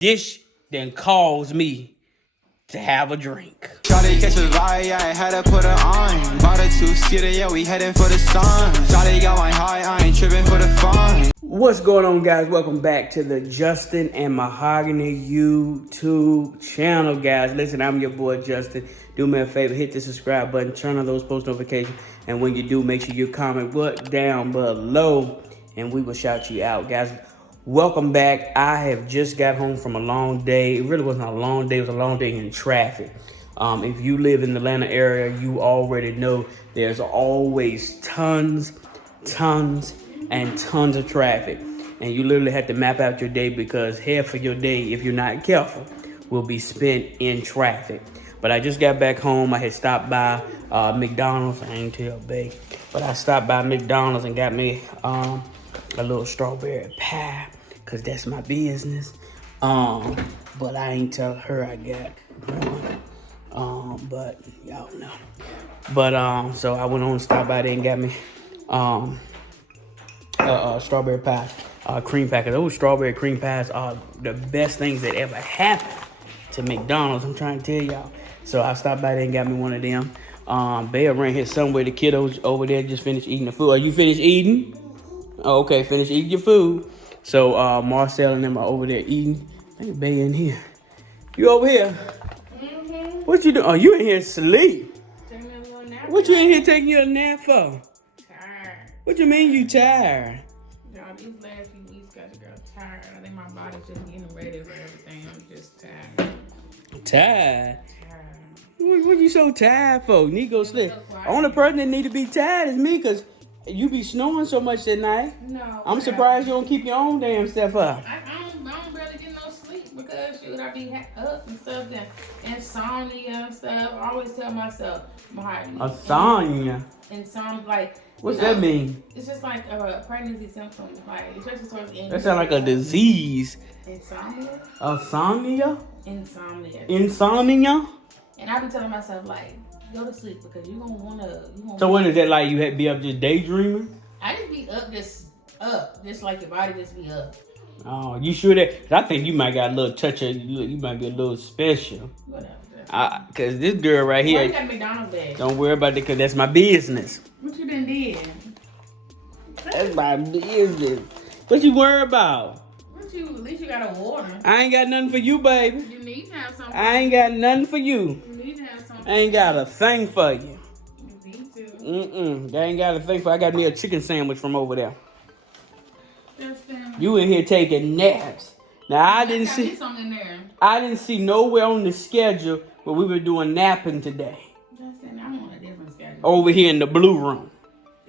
This then calls me to have a drink. Shawty catch a vibe, yeah, I had to put her on. Bought a two-seater, yeah, we heading for the sun. Shawty got my high, I ain't tripping for the fun. What's going on, guys? Welcome back to the Justin and MaHogany YouTube channel, guys. Listen, I'm your boy Justin. Do me a favor, hit the subscribe button, turn on those post notifications, and when you do, make sure you comment down below, and we will shout you out, guys. Welcome back. I have just got home from a long day. It really wasn't a long day. It was a long day in traffic. If you live in the Atlanta area, you already know there's always tons and tons of traffic. And you literally have to map out your day because half of your day, if you're not careful, will be spent in traffic. But I just got back home. I had stopped by McDonald's. I ain't tell babe, but I stopped by McDonald's and got me a little strawberry pie, cause that's my business. But I ain't tell her I got one. But y'all know. But so I went on and stopped by there and got me strawberry pie, cream pie. Cause those strawberry cream pies are the best things that ever happened to McDonald's. I'm trying to tell y'all. So I stopped by there and got me one of them. Babe ran here somewhere. The kiddos over there just finished eating the food. Are you finished eating? Oh, okay, finish eating your food. So Marcel and them are over there eating. I think Bay in here. You over here? Mm-hmm. What you doing? Oh, you in here asleep. What you in here taking your nap for? Tired. What you mean you tired? Y'all, these last few weeks got your girl tired. I think my body's just getting ready for everything. I'm just tired. Tired? What you so tired for? Need to go sleep. Only person that need to be tired is me, because you be snoring so much at night. No. I'm surprised you don't keep your own damn stuff up. I don't really get no sleep because I be up and stuff, and insomnia and stuff. I always tell myself, Insomnia? Insomnia, like. What's that mean? It's just like a pregnancy symptom, like especially towards the end. That sounds like a disease. Insomnia? Insomnia? Insomnia. Insomnia? And I be telling myself, like, go to sleep because you gonna wanna. So when is that, like you had be up just daydreaming? I just be up, just like your body just be up. Oh, you sure that? 'Cause I think you might got a little touch of, you might be a little special. Whatever. Cause this girl right here. Why you got McDonald's bag? Don't worry about it, cause that's my business. What you done did? That's my business. What you worry about? At least you got a water. I ain't got nothing for you, baby. You need to have something. I ain't got nothing for you. You need to have something. I ain't got a thing for you. You need to. I ain't got a thing for. I got me a chicken sandwich from over there. Justin. You in here taking naps. Now I didn't see. Something in there. I didn't see nowhere on the schedule where we were doing napping today. Justin, I'm on a different schedule. Over here in the blue room.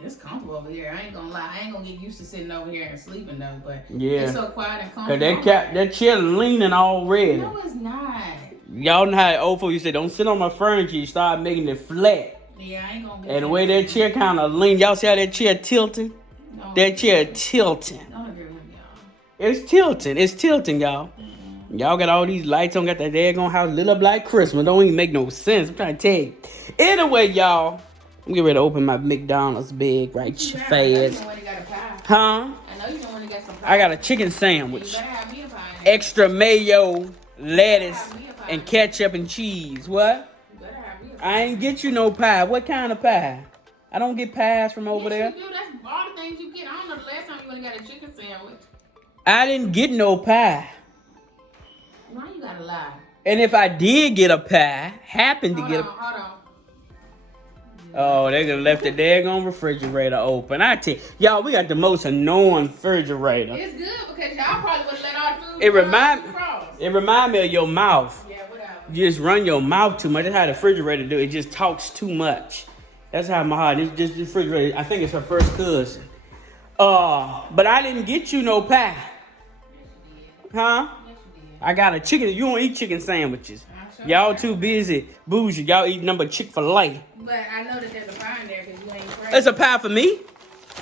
It's comfortable over here. I ain't gonna lie. I ain't gonna get used to sitting over here and sleeping though. But yeah, it's so quiet and comfortable. Cause that chair leaning already. No, it's not. Y'all know how old folks used to say, don't sit on my furniture. You start making it flat. Yeah, I ain't gonna. And the way that chair kind of lean, y'all see how that chair tilting? No, That chair tilting. Don't agree with y'all. It's tilting. It's tilting, y'all. Mm-hmm. Y'all got all these lights on, got that daggone house lit up like Christmas. Don't even make no sense. I'm trying to tell you. Anyway, y'all, I'm getting ready to open my McDonald's bag right fast. I know you know when you got a pie. Huh? I know you know when you got some pie. I got a chicken sandwich. You better have me a pie. Extra mayo, lettuce, and ketchup and cheese. What? You better have me a pie. I ain't get you no pie. What kind of pie? I don't get pies from over there. You do. That's all the things you get. I don't know the last time you went and got a chicken sandwich. I didn't get no pie. Why you gotta lie? And if I did get a pie, happened to get a... Hold on. Oh, they just left the daggone refrigerator open. I tell y'all, we got the most annoying refrigerator. It's good because y'all probably would have let all the food It remind me of your mouth. Yeah, whatever. You just run your mouth too much. That's how the refrigerator do. It just talks too much. That's how my heart. It's just the refrigerator. I think it's her first cousin. But I didn't get you no pie. Huh? I got a chicken. You don't eat chicken sandwiches. Y'all too busy, bougie. Y'all eat number Chick-fil-A. But I know that there's a pie in there because you ain't crazy. There's a pie for me.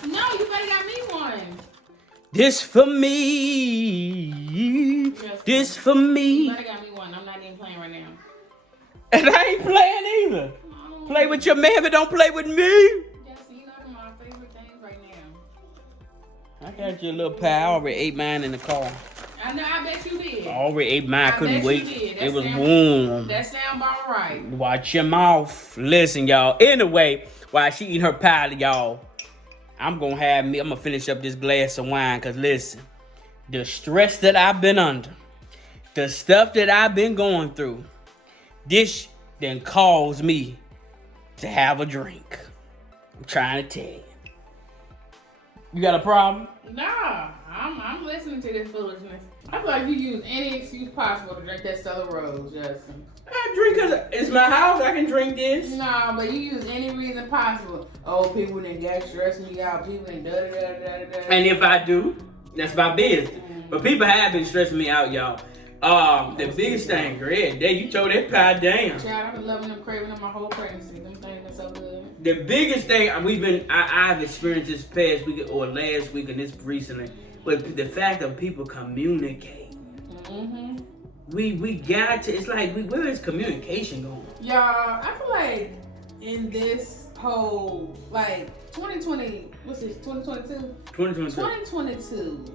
No, you better got me one. This for me. This for me. You better got me one. I'm not even playing right now. And I ain't playing either. Play with your man, but don't play with me. Jesse, you know my favorite things right now. I got you a little pie. I already ate mine in the car. I know, I bet you did. Already ate mine, I couldn't bet wait. you did. It was sound, warm. That sound about right. Watch your mouth. Listen, y'all. Anyway, while she eating her pie, y'all, I'm gonna finish up this glass of wine, cause listen, the stress that I've been under, the stuff that I've been going through, this then caused me to have a drink. I'm trying to tell you. You got a problem? Nah, I'm listening to this foolishness. I feel like you use any excuse possible to drink that Stella Rose, Justin. I drink because it's my house. I can drink this. Nah, but you use any reason possible. Oh, people done got stressing me out. People done da-da-da-da-da-da. And if I do, that's my business. But people have been stressing me out, y'all. The biggest thing, Greg, you told that pie down. Child, I've been loving them, craving them my whole pregnancy. Them things are so good. The biggest thing I've experienced this past week or last week and this recently was the fact of people communicate. Mm-hmm. We got to. It's like where is communication going? Y'all, I feel like in this whole 2020, what's this? 2022. 2022.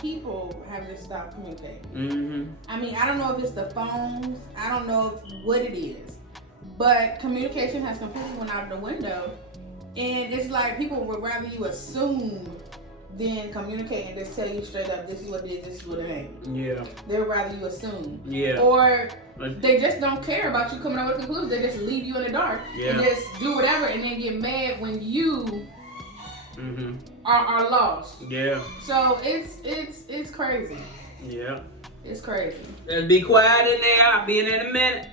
People have just stopped communicating. Mm-hmm. I mean, I don't know if it's the phones. I don't know what it is. But communication has completely went out of the window. And it's like people would rather you assume than communicate and just tell you straight up, this is what it is, this is what it ain't. Yeah. They'd rather you assume. Yeah. Or they just don't care about you coming up with conclusions. They just leave you in the dark. Yeah. And just do whatever and then get mad when you are lost. Yeah. So it's crazy. Yeah. It's crazy. Let's be quiet in there. I'll be in there in a minute.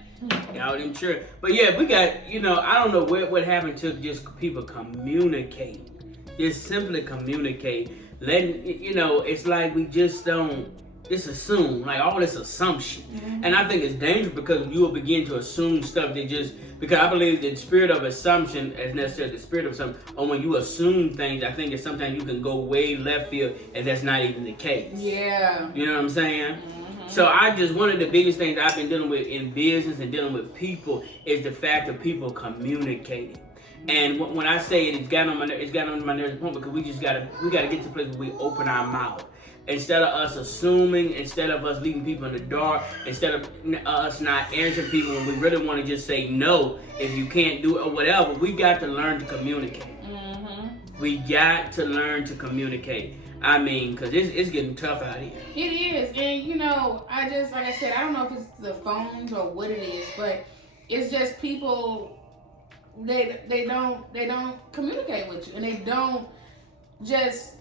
Y'all didn't sure. But yeah, we got, I don't know what happened to just people communicate. Just simply communicate. Letting, it's like we just don't, just assume, like all this assumption. Mm-hmm. And I think it's dangerous because you will begin to assume stuff that because I believe the spirit of assumption is necessarily the spirit of assumption. Or when you assume things, I think it's sometimes you can go way left field and that's not even the case. Yeah. You know what I'm saying? Mm-hmm. So one of the biggest things I've been dealing with in business and dealing with people is the fact of people communicating. And when I say it's got on my nerves point because we gotta get to the place where we open our mouth. Instead of us assuming, instead of us leaving people in the dark, instead of us not answering people when we really want to just say no, if you can't do it or whatever, we got to learn to communicate. Mm-hmm. We got to learn to communicate. I mean, because it's getting tough out here. It is. And, like I said, I don't know if it's the phones or what it is, but it's just people, they don't communicate with you. And they don't just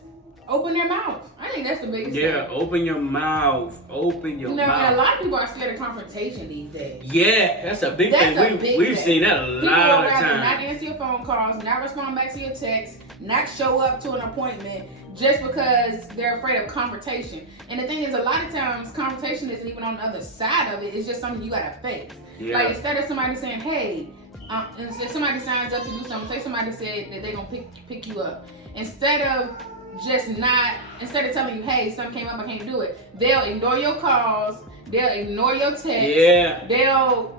open their mouth. I think that's the biggest thing. Yeah, open your mouth. Open your mouth. And a lot of people are scared of confrontation these days. Yeah, that's a big thing. We've seen that a lot of times. People not answer your phone calls, not respond back to your texts, not show up to an appointment just because they're afraid of confrontation. And the thing is, a lot of times, confrontation isn't even on the other side of it. It's just something you gotta face. Yeah. Like, instead of somebody saying, hey, if somebody signs up to do something, say somebody said that they're gonna pick you up. Instead of telling you, hey, something came up, I can't do it, they'll ignore your calls, they'll ignore your texts. Yeah. They'll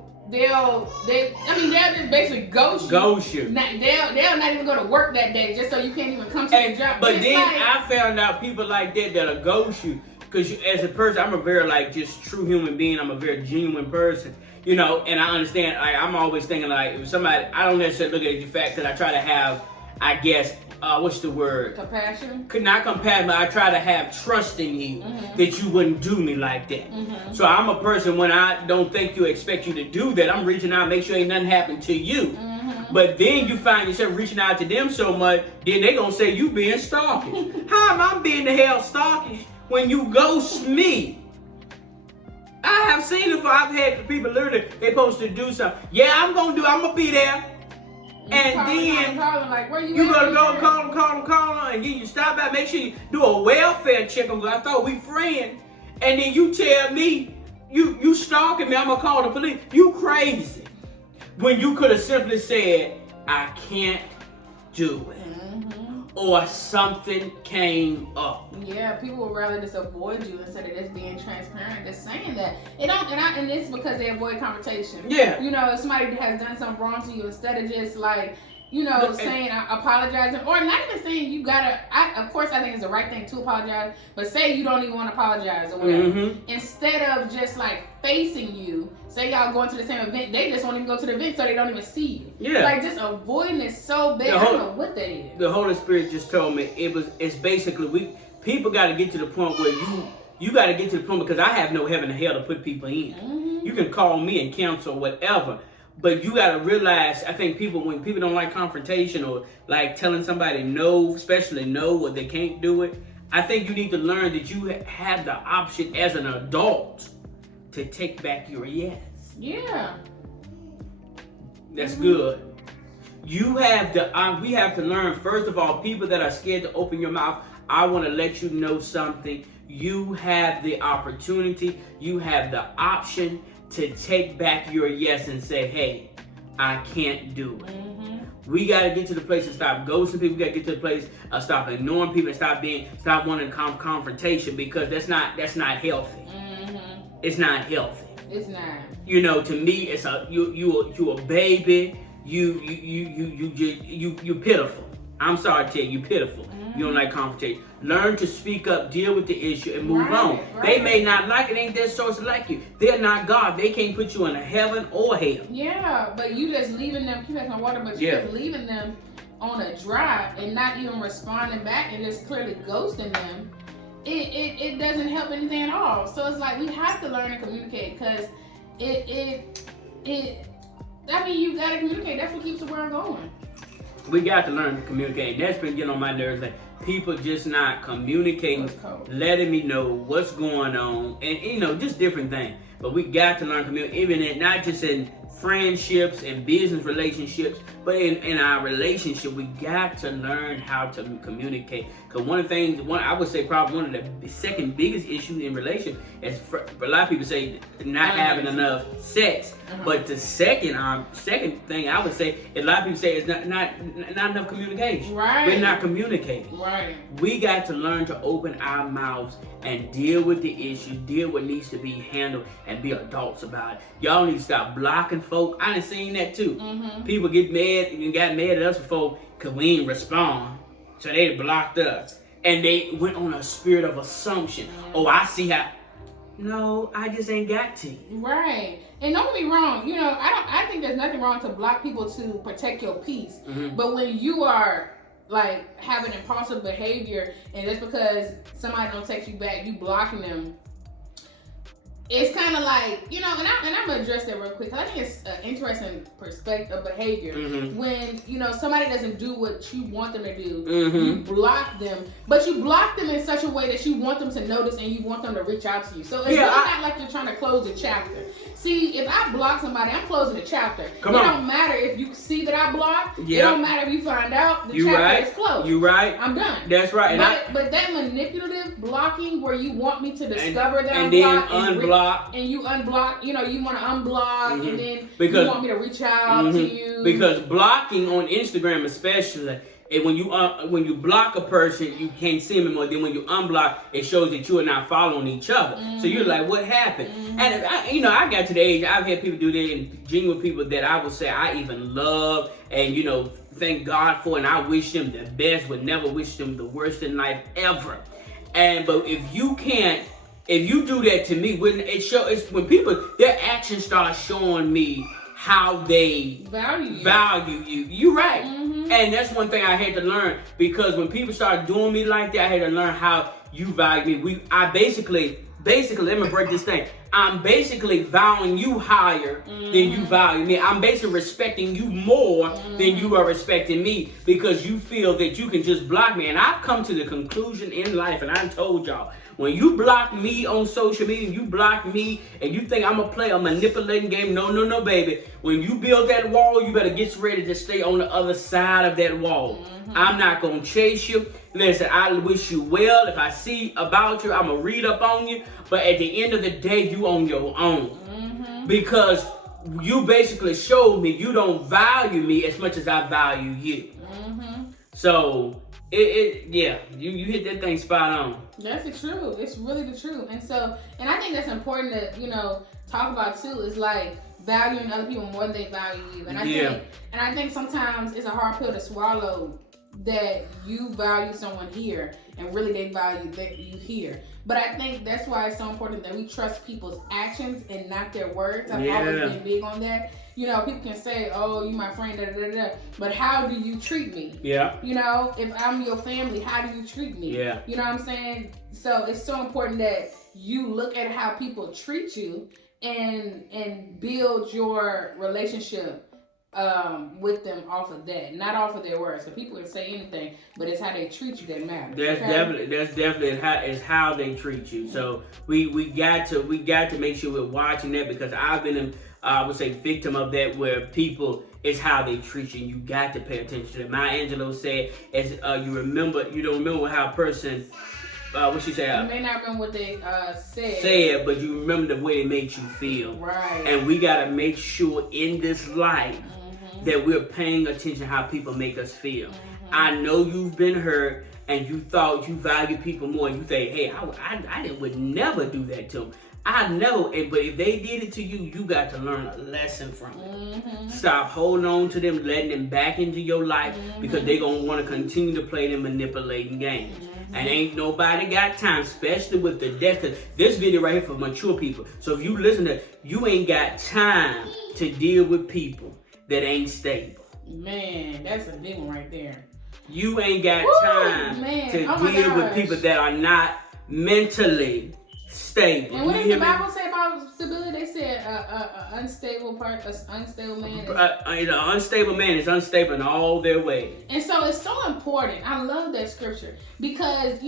just basically ghost you. They'll not even go to work that day just so you can't even come to your job. But then I found out people like that'll ghost you because as a person, I'm a very just true human being. I'm a very genuine person, and I understand. I'm always thinking if somebody, I don't necessarily look at the fact because I try to have, I guess, what's the word? Compassion? Not compassion, but I try to have trust in you that you wouldn't do me like that. Mm-hmm. So I'm a person, when I don't think you expect you to do that, I'm reaching out, make sure ain't nothing happened to you. Mm-hmm. But then you find yourself reaching out to them so much, then they gonna say you being stalkish. How am I being the hell stalkish when you ghost me? I have seen it before. I've had people literally, they supposed to do something. Yeah, I'm gonna be there. And then you gotta go call them, and then you stop by, make sure you do a welfare check on. I thought we friends, and then you tell me you stalking me. I'm gonna call the police. You crazy? When you could have simply said, I can't do it. Or something came up. Yeah, people would rather just avoid you instead of just being transparent, just saying that. And it's because they avoid confrontation. Yeah. If somebody has done something wrong to you, instead of just saying apologizing, or not even saying you gotta. Of course, I think it's the right thing to apologize, but say you don't even want to apologize or whatever. Mm-hmm. Instead of just like facing you, say y'all going to the same event, they just won't even go to the event, so they don't even see you. Yeah, like just avoiding it so bad. I don't know what that is. The Holy Spirit just told me it's basically people got to get to the point where you got to get to the point, because I have no heaven or hell to put people in. Mm-hmm. You can call me and counsel whatever. But you got to realize, I think when people don't like confrontation or like telling somebody no, especially no, or they can't do it, I think you need to learn that you have the option as an adult to take back your yes. Yeah. That's good. You have we have to learn, first of all, people that are scared to open your mouth, I want to let you know something. You have the opportunity, you have the option to take back your yes and say, hey, I can't do it. Mm-hmm. We got to get to the place to stop ghosting people. We got to get to the place of stop ignoring people and stop wanting confrontation, because that's not healthy. Mm-hmm. It's not healthy. It's not. To me, it's you a baby. You pitiful. I'm sorry to tell you, pitiful. Mm-hmm. You don't like confrontation. Learn to speak up, deal with the issue, and move on. Right. They may not like it, ain't their source to like you. They're not God. They can't put you in a heaven or hell. Yeah, but you just leaving them, keep asking water, but you just leaving them on a drive and not even responding back and just clearly ghosting them. It doesn't help anything at all. So it's like we have to learn to communicate, because you gotta communicate. That's what keeps the world going. We got to learn to communicate. And that's been getting on my nerves. Like, people just not communicating, letting me know what's going on, and just different things. But we got to learn to communicate, even not just in friendships and business relationships, but in our relationship, we got to learn how to communicate. Because I would say probably one of the second biggest issues in relationship is for a lot of people say not having enough sex. Uh-huh. But the second thing I would say, a lot of people say is not enough communication. Right. We're not communicating. Right. We got to learn to open our mouths and deal with the issue, deal what needs to be handled, and be adults about it. Y'all need to stop blocking folk. I done seen that too. Mm-hmm. People get mad and got mad at us before because we ain't respond. So they blocked us. And they went on a spirit of assumption. Mm-hmm. Oh, I see how. No, I just ain't got to. Right. And don't get me wrong, I think there's nothing wrong to block people to protect your peace. Mm-hmm. But when you are like having impulsive behavior, and just because somebody don't text you back, you blocking them, it's kind of like, and I'm gonna address that real quick, because I think it's an interesting perspective of behavior. Mm-hmm. When somebody doesn't do what you want them to do, mm-hmm. you block them, but you block them in such a way that you want them to notice and you want them to reach out to you. So it's not like you're trying to close the chapter. See, if I block somebody, I'm closing the chapter. It don't matter if you see that I blocked. Yep. It don't matter if you find out the chapter is closed. You right. I'm done. That's right. But that manipulative blocking where you want me to discover that I'm blocked and then unblock. And you unblock, you want to unblock, mm-hmm. and then you want me to reach out mm-hmm. to you. Because blocking on Instagram especially, when you block a person, you can't see them anymore. Then when you unblock, it shows that you are not following each other. Mm-hmm. So you're like, what happened? Mm-hmm. And I got to the age, I've had people do that, and genuine people that I would say I even love and thank God for, and I wish them the best, would never wish them the worst in life ever. But if you do that to me, when people, their actions start showing me how they value you. You're right. Mm-hmm. And that's one thing I had to learn, because when people start doing me like that, I had to learn how you value me. I basically, let me break this thing. I'm basically valuing you higher mm-hmm. than you value me. I'm basically respecting you more mm-hmm. than you are respecting me, because you feel that you can just block me. And I've come to the conclusion in life, and I told y'all, when you block me on social media, you block me, and you think I'm going to play a manipulating game, no, baby. When you build that wall, you better get ready to stay on the other side of that wall. Mm-hmm. I'm not going to chase you. Listen, I wish you well. If I see about you, I'm going to read up on you. But at the end of the day, you on your own. Mm-hmm. Because you basically showed me you don't value me as much as I value you. Mm-hmm. So Yeah, you hit that thing spot on. That's the truth. It's really the truth. And I think that's important to, talk about too, is like valuing other people more than they value you. And I think sometimes it's a hard pill to swallow that you value someone here and really they value that you here. But I think that's why it's so important that we trust people's actions and not their words. I've always been big on that. People can say, "Oh, you my friend," da, da, da, da. But how do you treat me? Yeah. If I'm your family, how do you treat me? Yeah. You know what I'm saying? So it's so important that you look at how people treat you and build your relationship with them off of that, not off of their words. So people can say anything, but it's how they treat you that matters. That's definitely how they treat you. So we got to make sure we're watching that, because I've been I would say victim of that, where people, it's how they treat you. You got to pay attention to that. Maya Angelou said, as you don't remember how a person, what she said? You may not remember what they said, but you remember the way it made you feel. Right. And we got to make sure in this life that we're paying attention how people make us feel. I know you've been hurt and you thought you value people more. You say, hey, I would never do that to them. I know, but if they did it to you, you got to learn a lesson from it. Stop holding on to them, letting them back into your life, because they're going to want to continue to play them manipulating games. And ain't nobody got time, especially with the death. Cause this video right here for mature people. So if you listen to, you ain't got time to deal with people that ain't stable. Man, that's a big one right there. You ain't got time to deal with people that are not mentally stable. And what does the Bible say about stability? They said unstable man. An unstable man is unstable in all their ways. And so it's so important. I love that scripture because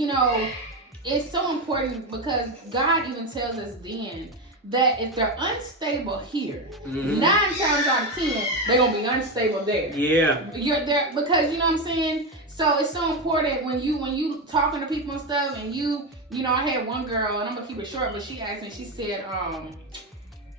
it's so important, because God even tells us then that if they're unstable here, 9 times out of 10, they're gonna be unstable there. Yeah. You're there because you know what I'm saying? So it's so important when you talking to people and stuff, and I had one girl, and I'm gonna keep it short, but she asked me, she said,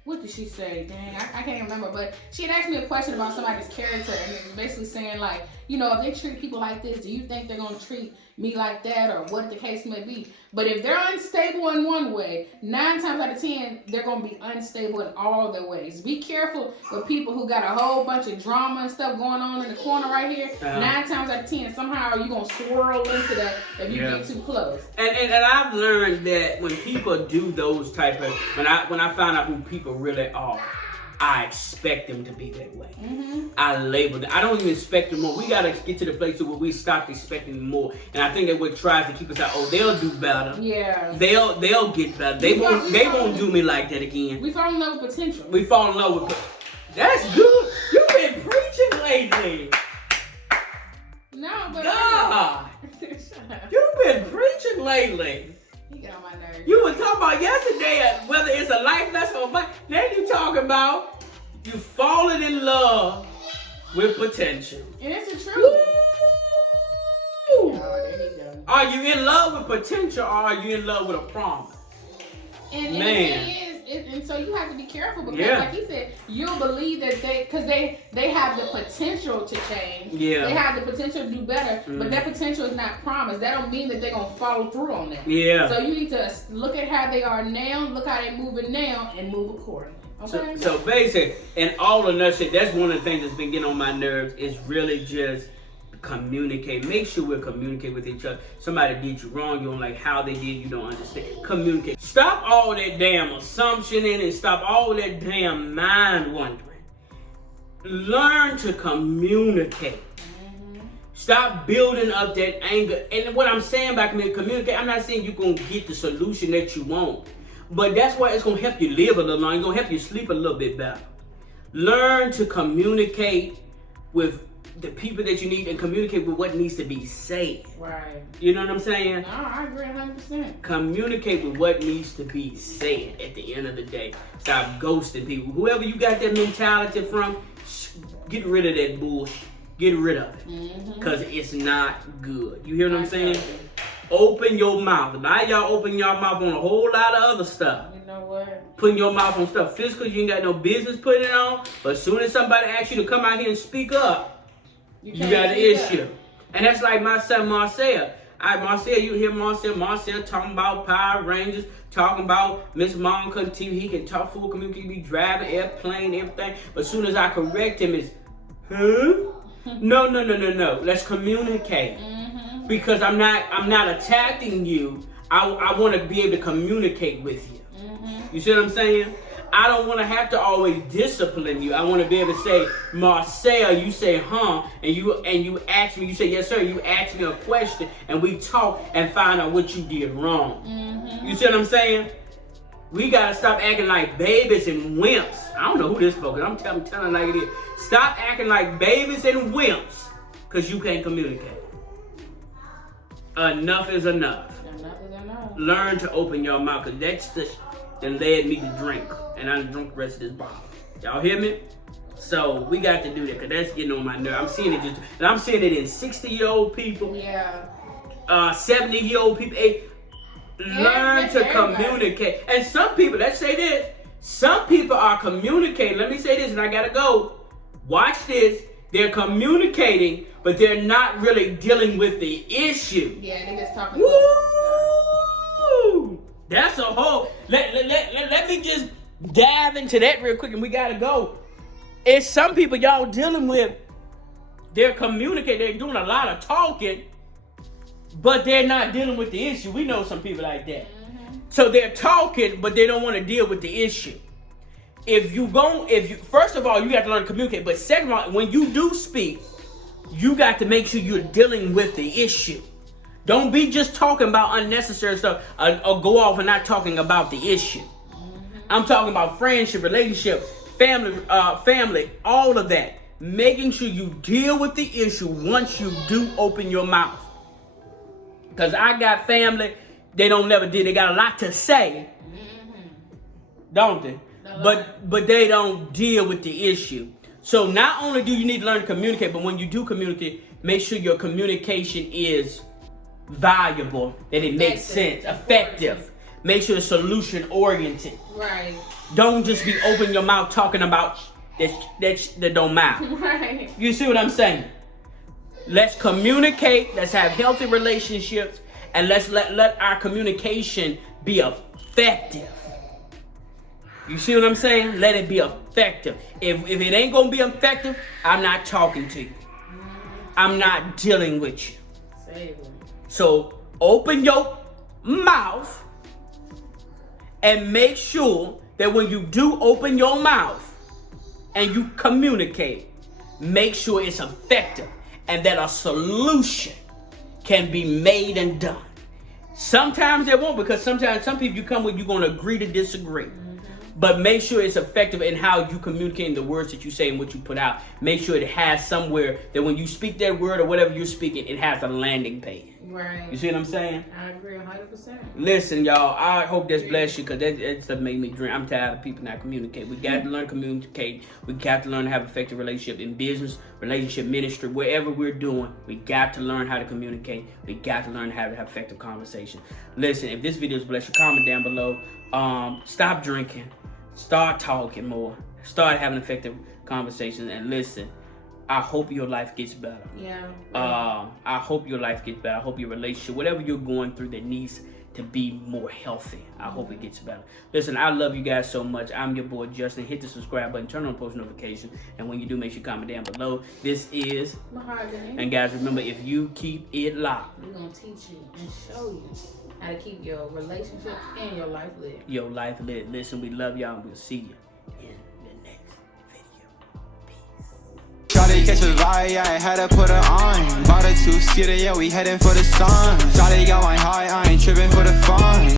what did she say? Dang, I can't remember, but she had asked me a question about somebody's character, and it was basically saying like, if they treat people like this, do you think they're gonna treat me like that, or what the case may be? But if they're unstable in one way, 9 times out of 10, they're gonna be unstable in all their ways. Be careful with people who got a whole bunch of drama and stuff going on in the corner right here. 9 times out of 10, somehow you're gonna swirl into that if you get too close. And I've learned that when people do those type of, when I find out who people really are, I expect them to be that way. I label them. I don't even expect them more. We gotta get to the place where we stop expecting them more. And I think that what tries to keep us out. Oh, they'll do better. Yeah. They'll get better. They won't do me like that again. We fall in love with potential. We fall in love with. That's good. You've been preaching lately. No, but God, you've been preaching lately. You get on my nerves. You were talking about yesterday whether it's a life lesson or what. Now you talking about you falling in love with potential. And it's the truth. Oh, there you go. Are you in love with potential, or are you in love with a promise? And the thing is, and so you have to be careful, because like he said, you'll believe that because they have the potential to change. Yeah. They have the potential to do better, but that potential is not promised. That don't mean that they're gonna follow through on that. Yeah. So you need to look at how they are now, look how they're moving now, and move accordingly. Okay. So basically, in all of that shit, that's one of the things that's been getting on my nerves, is really just communicate. Make sure we're communicating with each other. Somebody did you wrong, you don't like how they did, you don't understand. Communicate. Stop all that damn assumption and stop all that damn mind wondering. Learn to communicate. Stop building up that anger. And what I'm saying by communicate, I'm not saying you're going to get the solution that you want, but that's why it's going to help you live a little longer. It's going to help you sleep a little bit better. Learn to communicate with the people that you need and communicate with what needs to be said. Right. You know what I'm saying? No, I agree 100%. Communicate with what needs to be said at the end of the day. Stop ghosting people. Whoever you got that mentality from, get rid of that bullshit. Get rid of it. Because it's not good. You hear what I'm saying? Open your mouth. A lot of y'all open your mouth on a whole lot of other stuff. You know what? Putting your mouth on stuff physical you ain't got no business putting it on. But as soon as somebody asks you to come out here and speak up, you got an issue. And that's like my son Marcel. Marcel, you hear Marcel talking about Power Rangers, talking about Miss Mom conceive. He can talk full community, be driving airplane, everything. But as soon as I correct him, it's, huh? No. Let's communicate. Because I'm not attacking you. I want to be able to communicate with you. You see what I'm saying? I don't want to have to always discipline you. I want to be able to say, Marcel, you say, huh? And you ask me, you say, yes, sir. You ask me a question, and we talk and find out what you did wrong. You see what I'm saying? We got to stop acting like babies and wimps. I don't know who this folks is. I'm telling like it is. Stop acting like babies and wimps because you can't communicate. Enough is enough. Enough is enough. Learn to open your mouth, because that's that led me to drink. And I drunk the rest of this bottle. Y'all hear me? So we got to do that, because that's getting on my nerve. I'm seeing it and I'm seeing it in 60-year-old people. Yeah. 70-year-old people. Learn to communicate. And some people, let's say this, some people are communicating. Let me say this, and I gotta go. Watch this. They're communicating, but they're not really dealing with the issue. Yeah, they just talking. Woo! That's a whole. Let me just dive into that real quick, and we gotta go. It's some people y'all dealing with. They're communicating. They're doing a lot of talking, but they're not dealing with the issue. We know some people like that. So they're talking, but they don't want to deal with the issue. First of all, you got to learn to communicate. But second of all, when you do speak, you got to make sure you're dealing with the issue. Don't be just talking about unnecessary stuff or go off and not talking about the issue. I'm talking about friendship, relationship, family, all of that. Making sure you deal with the issue once you do open your mouth. Because I got family, they got a lot to say, don't they? But they don't deal with the issue. So not only do you need to learn to communicate, but when you do communicate, make sure your communication is valuable, that it makes sense, effective. Make sure it's solution oriented. Right. Don't just be opening your mouth talking about that don't matter. Right. You see what I'm saying? Let's communicate. Let's have healthy relationships, and let's let our communication be effective. You see what I'm saying? Let it be effective. If it ain't gonna be effective, I'm not talking to you. I'm not dealing with you. So open your mouth and make sure that when you do open your mouth and you communicate, make sure it's effective and that a solution can be made and done. Sometimes there won't, because sometimes some people you come with, you're going to agree to disagree. But make sure it's effective in how you communicate the words that you say and what you put out. Make sure it has somewhere that when you speak that word or whatever you're speaking, it has a landing page. Right. You see what I'm saying? I agree 100%. Listen, y'all, I hope this bless you, because that stuff made me drink. I'm tired of people not communicate. We got to learn to communicate. We got to learn to have an effective relationship in business, relationship, ministry, wherever we're doing. We got to learn how to communicate. We got to learn how to have effective conversation. Listen, if this video has blessed you, comment down below. Stop drinking. Start talking more. Start having effective conversations. And listen, I hope your life gets better. Yeah. I hope your life gets better. I hope your relationship, whatever you're going through that needs to be more healthy, I hope it gets better. Listen, I love you guys so much. I'm your boy Justin. Hit the subscribe button, turn on post notifications, and when you do, make sure you comment down below. This is MaHogany. And guys, remember, if you keep it locked, we're going to teach you and show you how to keep your relationship and your life lit. Your life lit. Listen, we love y'all, and we'll see you in the next video. Peace. Shawty catch a vibe, yeah, I had to put her on. Bought a two-seater, yeah, we heading for the sun. Shawty got my high, I ain't tripping for the fun.